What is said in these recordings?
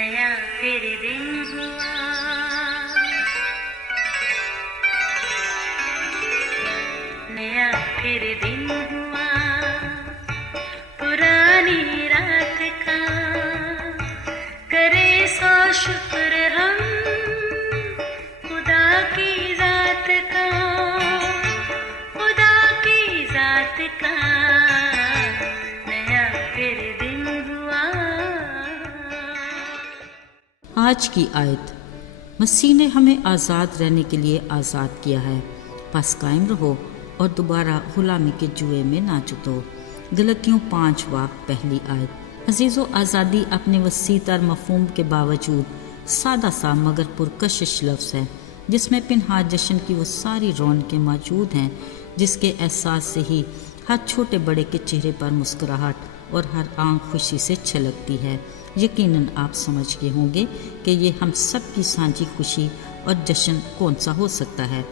नया फिर दिन हुआ, नया फिर दिन हुआ, पुरानी रात का करे सो शुक्र हम खुदा की जात का, खुदा की जात का नया फिर दिन हुआ। आज की आयत, मसीह ने हमें आज़ाद रहने के लिए आज़ाद किया है, बस कायम रहो और दोबारा गुलामी के जुए में ना जुटो। गलतियों 5 बाब पहली आयत। अजीज़ो, आज़ादी अपने वसी तर मफ़हूम के बावजूद सादा सा मगर पुरकशिश लफ्ज़ है, जिसमें पिनहा जश्न की वो सारी रौनकें मौजूद हैं जिसके एहसास से ही हर छोटे बड़े के चेहरे पर मुस्कुराहट और हर आंख खुशी से छलकती है। यकीनन आप समझ गए होंगे कि ये हम सब की साझी खुशी और जश्न कौन सा हो सकता है।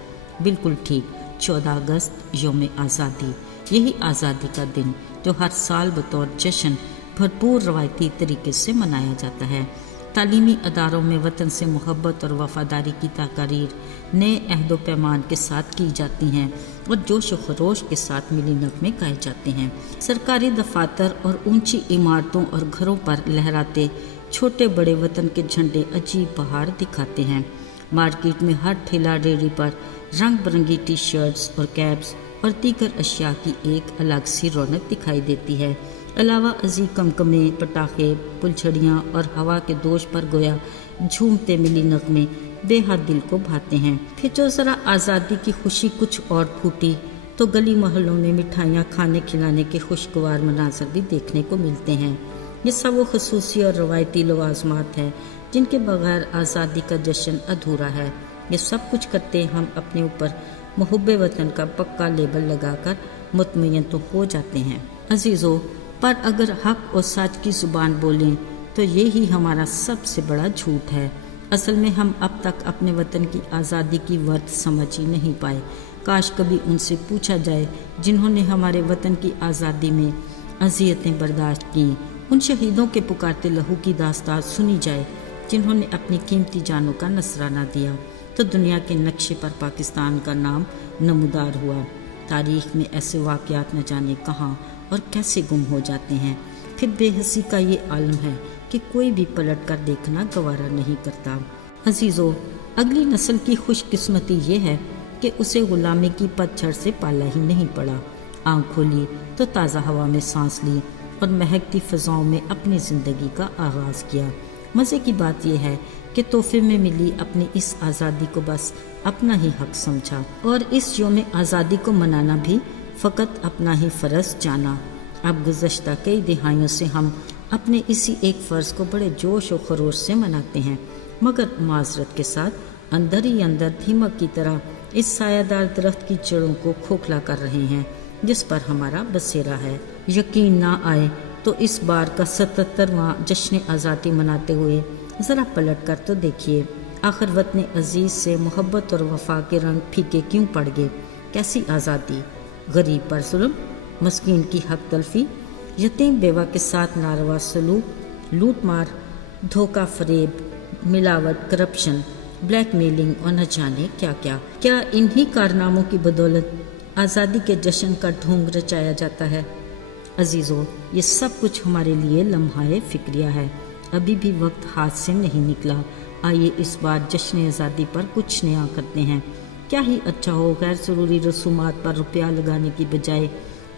बिल्कुल ठीक, 14 अगस्त यौम आज़ादी। यही आज़ादी का दिन जो हर साल बतौर जश्न भरपूर रवायती तरीके से मनाया जाता है। तालीमी अदारों में वतन से मोहब्बत और वफादारी की तकारीर नए अहदो पैमान के साथ की जाती हैं और जोश व खरोश के साथ मिली नगमे गाए जाते हैं। सरकारी दफातर और ऊंची इमारतों और घरों पर लहराते छोटे बड़े वतन के झंडे अजीब बहार दिखाते हैं। मार्केट में हर ठेला रेहड़ी पर रंग बिरंगी टी शर्ट्स और कैप्स और दीगर अशिया की एक अलग सी रौनक दिखाई देती है। अलावा अजीब कमकमे, पटाखे, फुलझड़ियाँ और हवा के दोष पर गोया झूमते मिली नगमे बेहद दिल को भाते हैं। फिर जो ज़रा आज़ादी की खुशी कुछ और फूटी तो गली मोहल्लों में मिठाइयाँ खाने खिलाने के खुशगवार मनाजर भी देखने को मिलते हैं। ये सब वो खसूसी और रवायती लवाजमात हैं जिनके बगैर आज़ादी का जश्न अधूरा है। ये सब कुछ करते हम अपने ऊपर मुहब्बे वतन का पक्का लेबल लगाकर मुतमय्यन तो हो जाते हैं। अजीज़ों, पर अगर हक और सच की ज़ुबान बोलें तो ये ही हमारा सबसे बड़ा झूठ है। असल में हम अब तक अपने वतन की आज़ादी की वर्थ समझ ही नहीं पाए। काश कभी उनसे पूछा जाए जिन्होंने हमारे वतन की आज़ादी में अज़ियतें बर्दाश्त की, उन शहीदों के पुकारते लहू की दास्तान सुनी जाए जिन्होंने अपनी कीमती जानों का नसराना दिया, तो दुनिया के नक्शे पर पाकिस्तान का नाम नमूदार हुआ। तारीख़ में ऐसे वाक़यात न जाने कहाँ और कैसे गुम हो जाते हैं। फिर बेहसी का ये आलम है कि कोई भी पलट कर देखना गवारा नहीं करता। अजीज़ों, अगली नस्ल की खुशकिस्मती ये है कि उसे गुलामी की पतझड़ से पाला ही नहीं पड़ा। आँख खोली तो ताज़ा हवा में सांस ली और महकती फ़ज़ाओं में अपनी ज़िंदगी का आगाज़ किया। मज़े की बात यह है कि तोहफे में मिली अपनी इस आज़ादी को बस अपना ही हक समझा और इस यौम आज़ादी को मनाना भी फ़कत अपना ही फ़र्ज़ जाना। अब गुज़श्ता कई दिहाइयों से हम अपने इसी एक फ़र्ज़ को बड़े जोश और खरोश से मनाते हैं, मगर माज़रत के साथ अंदर ही अंदर दीमक की तरह इस सायादार दरख्त की जड़ों को खोखला कर रहे हैं जिस पर हमारा बसेरा है। यकीन ना आए तो इस बार का 77वां जश्न आज़ादी मनाते हुए ज़रा पलट कर तो देखिए, आखिर वतन अजीज़ से मोहब्बत और वफा के रंग फीके क्यों पड़ गए। कैसी आज़ादी, गरीब पर जुल्म, मस्कीन की हक तलफी, यतीम बेवा के साथ नारवा सलूक, लूट मार, धोखा फरेब, मिलावट, करप्शन, ब्लैक मेलिंग और न जाने क्या क्या। क्या इन्हीं कारनामों की बदौलत आज़ादी के जश्न का ढोंग रचाया जाता है? अजीज़ों, ये सब कुछ हमारे लिए लम्हाए फ़िक्रिया है। अभी भी वक्त हाथ से नहीं निकला। आइए इस बार जश्न आज़ादी पर कुछ नया करते हैं। क्या ही अच्छा हो, गैर ज़रूरी रसूमात पर रुपया लगाने की बजाय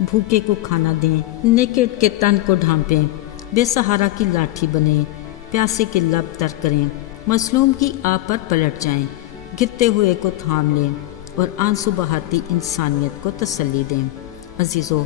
भूखे को खाना दें, नेकेड के तन को ढांपें, बेसहारा की लाठी बने, प्यासे के लब तर करें, मजलूम की आप पर पलट जाएं, गिरते हुए को थाम लें और आंसू बहाती इंसानियत को तसल्ली दें। अजीज़ों,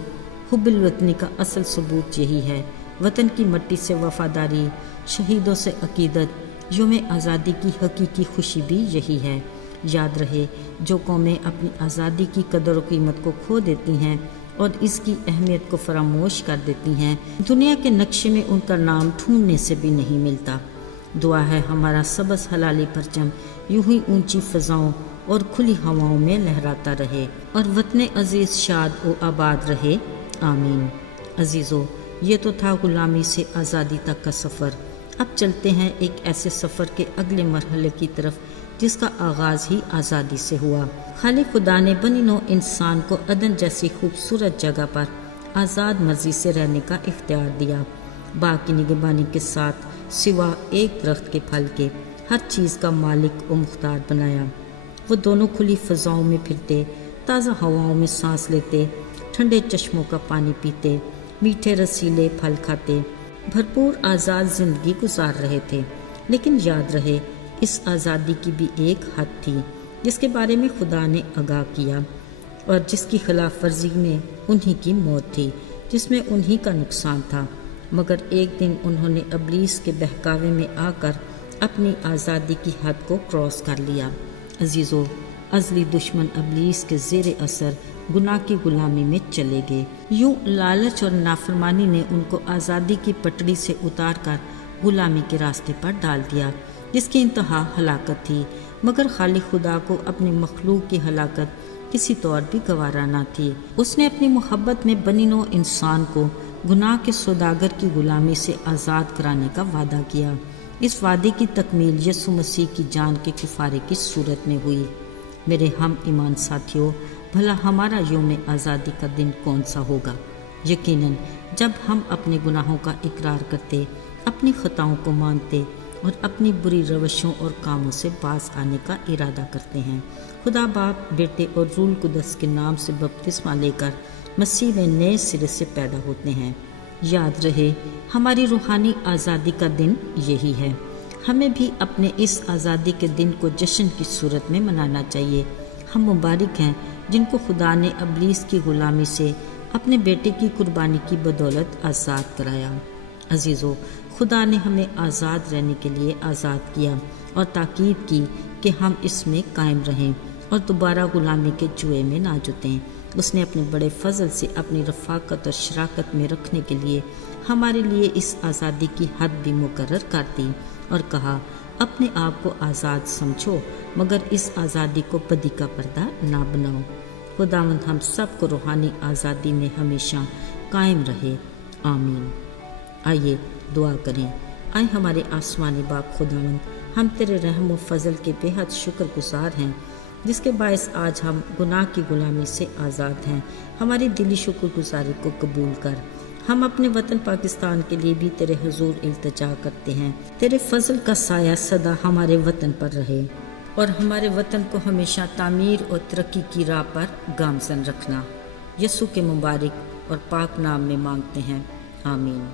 हुब्बुल वतनी का असल सबूत यही है। वतन की मट्टी से वफादारी, शहीदों से अकीदत, यौम आज़ादी की हकीकी खुशी भी यही है। याद रहे, जो कौमें अपनी आज़ादी की कदर व कीमत को खो देती हैं और इसकी अहमियत को फरामोश कर देती हैं, दुनिया के नक्शे में उनका नाम ढूंढने से भी नहीं मिलता। दुआ है हमारा सबस हलाली परचम यूं ही ऊंची फ़ज़ाओं और खुली हवाओं में लहराता रहे और वतन अजीज़ शाद व आबाद रहे। आमीन। अजीज़ों, ये तो था गुलामी से आज़ादी तक का सफ़र। اب چلتے ہیں ایک ایسے سفر کے اگلے مرحلے کی طرف جس کا آغاز ہی آزادی سے ہوا۔ خالق خدا نے بنی نوع انسان کو عدن جیسی خوبصورت جگہ پر آزاد مرضی سے رہنے کا اختیار دیا، باغ کی نگہبانی کے ساتھ سوا ایک درخت کے پھل کے ہر چیز کا مالک و مختار بنایا۔ وہ دونوں کھلی فضاؤں میں پھرتے، تازہ ہواؤں میں سانس لیتے، ٹھنڈے چشموں کا پانی پیتے، میٹھے رسیلے پھل کھاتے، بھرپور آزاد زندگی گزار رہے تھے۔ لیکن یاد رہے، اس آزادی کی بھی ایک حد تھی جس کے بارے میں خدا نے آگاہ کیا، اور جس کی خلاف ورزی میں انہی کی موت تھی، جس میں انہی کا نقصان تھا۔ مگر ایک دن انہوں نے ابلیس کے بہکاوے میں آ کر اپنی آزادی کی حد کو کراس کر لیا۔ عزیزو، ازلی دشمن ابلیس کے زیر اثر گناہ کی غلامی میں چلے گئے۔ یوں لالچ اور نافرمانی نے ان کو آزادی کی پٹڑی سے اتار کر غلامی کے راستے پر ڈال دیا، جس کی انتہا ہلاکت تھی۔ مگر خالق خدا کو اپنی مخلوق کی ہلاکت کسی طور بھی گوارا نہ تھی۔ اس نے اپنی محبت میں بنی نوع انسان کو گناہ کے سوداگر کی غلامی سے آزاد کرانے کا وعدہ کیا۔ اس وعدے کی تکمیل یسوع مسیح کی جان کے کفارے کی صورت میں ہوئی۔ میرے ہم ایمان ساتھیوں، بھلا ہمارا یوم آزادی کا دن کون سا ہوگا؟ یقیناً جب ہم اپنے گناہوں کا اقرار کرتے، اپنی خطاؤں کو مانتے اور اپنی بری روشوں اور کاموں سے باز آنے کا ارادہ کرتے ہیں۔ خدا باپ، بیٹے اور روح القدس کے نام سے بپتسمہ لے کر مسیح میں نئے سرے سے پیدا ہوتے ہیں۔ یاد رہے، ہماری روحانی آزادی کا دن یہی ہے۔ ہمیں بھی اپنے اس آزادی کے دن کو جشن کی صورت میں منانا چاہیے۔ ہم مبارک ہیں جن کو خدا نے ابلیس کی غلامی سے اپنے بیٹے کی قربانی کی بدولت آزاد کرایا۔ عزیزو، خدا نے ہمیں آزاد رہنے کے لیے آزاد کیا اور تاکید کی کہ ہم اس میں قائم رہیں اور دوبارہ غلامی کے جوئے میں نہ جتیں۔ اس نے اپنے بڑے فضل سے اپنی رفاقت اور شراکت میں رکھنے کے لیے ہمارے لیے اس آزادی کی حد بھی مقرر کر دی اور کہا، اپنے آپ کو آزاد سمجھو مگر اس آزادی کو بدی کا پردہ نہ بناؤ۔ خداوند ہم سب کو روحانی آزادی میں ہمیشہ قائم رہے، آمین۔ آئیے دعا کریں۔ آئے ہمارے آسمانی باپ خداوند، ہم تیرے رحم و فضل کے بے حد شکر گزار ہیں جس کے باعث آج ہم گناہ کی غلامی سے آزاد ہیں۔ ہماری دلی شکر گزاری کو قبول کر۔ ہم اپنے وطن پاکستان کے لیے بھی تیرے حضور التجا کرتے ہیں۔ تیرے فضل کا سایہ سدا ہمارے وطن پر رہے اور ہمارے وطن کو ہمیشہ تعمیر اور ترقی کی راہ پر گامزن رکھنا۔ یسوع کے مبارک اور پاک نام میں مانگتے ہیں، آمین۔